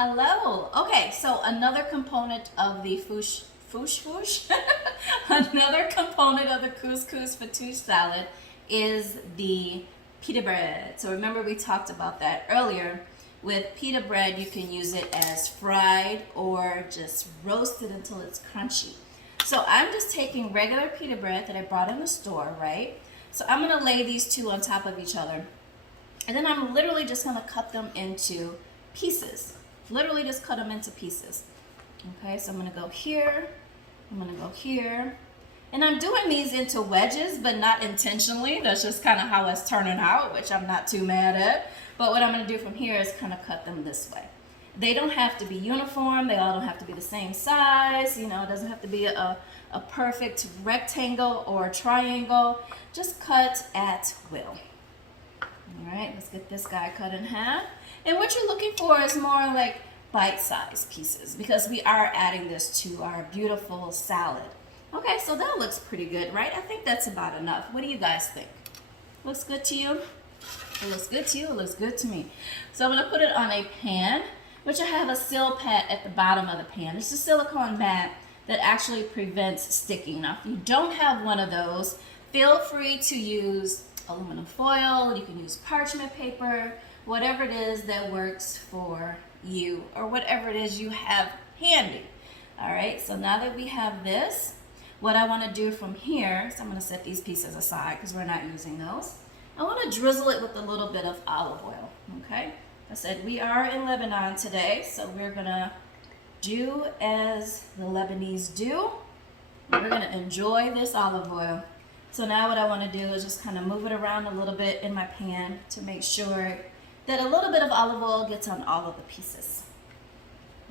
Hello. Okay, so another component of the another component of the couscous fattoush salad is the pita bread. So remember we talked about that earlier. With pita bread, you can use it as fried or just roasted until it's crunchy. So I'm just taking regular pita bread that I bought in the store, right? So I'm gonna lay these two on top of each other. And then I'm literally just gonna cut them into pieces. Literally just cut them into pieces. Okay, so I'm gonna go here, I'm gonna go here. And I'm doing these into wedges, but not intentionally. That's just kind of how it's turning out, which I'm not too mad at. But what I'm gonna do from here is kind of cut them this way. They don't have to be uniform. They all don't have to be the same size. You know, it doesn't have to be a perfect rectangle or triangle. Just cut at will. All right, let's get this guy cut in half. And what you're looking for is more like bite-sized pieces because we are adding this to our beautiful salad. Okay, so that looks pretty good, right? I think that's about enough. What do you guys think? Looks good to you? It looks good to you, it looks good to me. So I'm gonna put it on a pan, which I have a seal pad at the bottom of the pan. It's a silicone mat that actually prevents sticking. Now, if you don't have one of those, feel free to use aluminum foil, you can use parchment paper, whatever it is that works for you or whatever it is you have handy. All right, so now that we have this, what I want to do from here, so I'm going to set these pieces aside because we're not using those. I want to drizzle it with a little bit of olive oil, okay? I said we are in Lebanon today, so we're going to do as the Lebanese do. We're going to enjoy this olive oil. So now what I want to do is just kind of move it around a little bit in my pan to make sure that a little bit of olive oil gets on all of the pieces.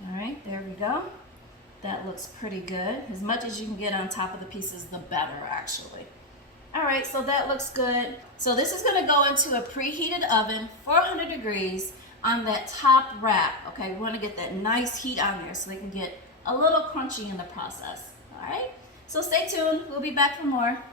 All right, there we go. That looks pretty good. As much as you can get on top of the pieces, the better actually. All right, so that looks good. So this is gonna go into a preheated oven, 400 degrees on that top wrap. Okay, we wanna get that nice heat on there so they can get a little crunchy in the process. All right, so stay tuned, we'll be back for more.